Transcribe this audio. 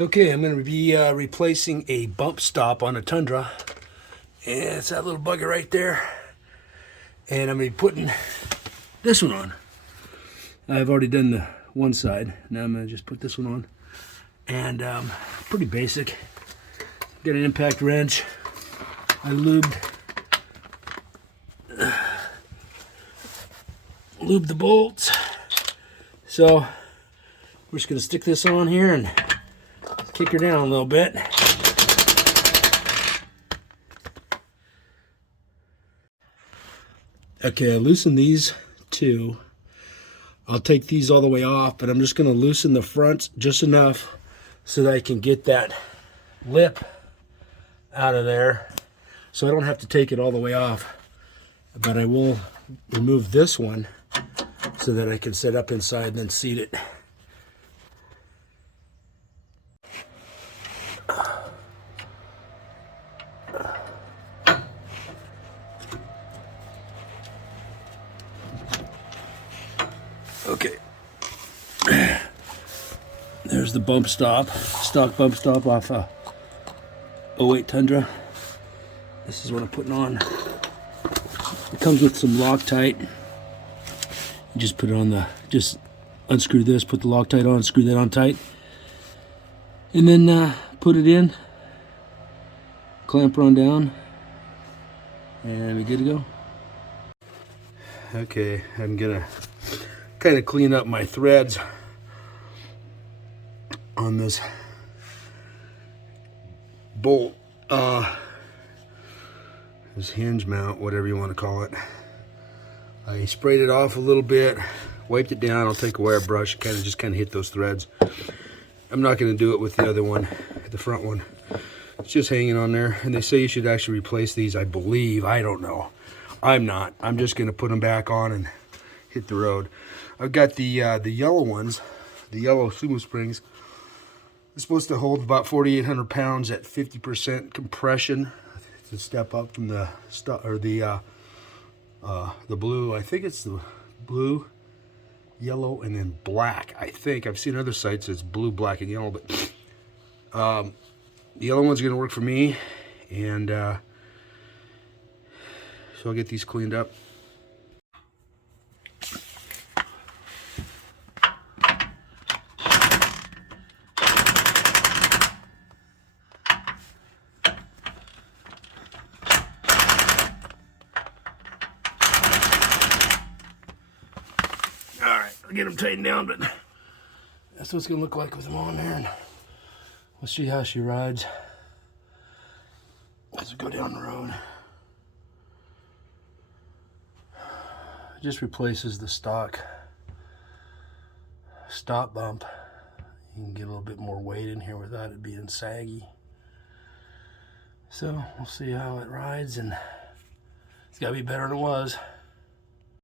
Okay, I'm going to be replacing a bump stop on a Tundra. And it's that little bugger right there. And I'm going to be putting this one on. I've already done the one side. Now I'm going to just put this one on. And pretty basic. Got an impact wrench. I lubed the bolts. So we're just going to stick this on here and kick her down a little bit. Okay, I loosened these two. I'll take these all the way off, but I'm just going to loosen the fronts just enough so that I can get that lip out of there, so I don't have to take it all the way off. But I will remove this one so that I can set up inside and then seat it. Okay, there's the bump stop, stock bump stop off a 08 Tundra. This is what I'm putting on. It comes with some Loctite. You just put it on the, just unscrew this, put the Loctite on, screw that on tight, and then put it in, clamp her on down, and we're good to go. Okay, I'm gonna kind of clean up my threads on this bolt, this hinge mount, whatever you want to call it. I sprayed it off a little bit, wiped it down. I'll take a wire brush, kind of hit those threads. I'm not going to do it with the other one, the front one. It's just hanging on there, and they say you should actually replace these, I believe. I don't know. I'm not. I'm just going to put them back on and hit the road. I've got the yellow ones, the yellow SumoSprings. It's supposed to hold about 4,800 pounds at 50% compression. It's a step up from the blue. I think it's the blue, yellow, and then black. I think I've seen other sites it's blue, black, and yellow, but the yellow one's gonna work for me, and so I'll get these cleaned up. Get them tightened down, but that's what it's gonna look like with them on there, and we'll see how she rides as we go down the road. It just replaces the stock stop bump. You can get a little bit more weight in here without it being saggy. So we'll see how it rides, and it's gotta be better than it was.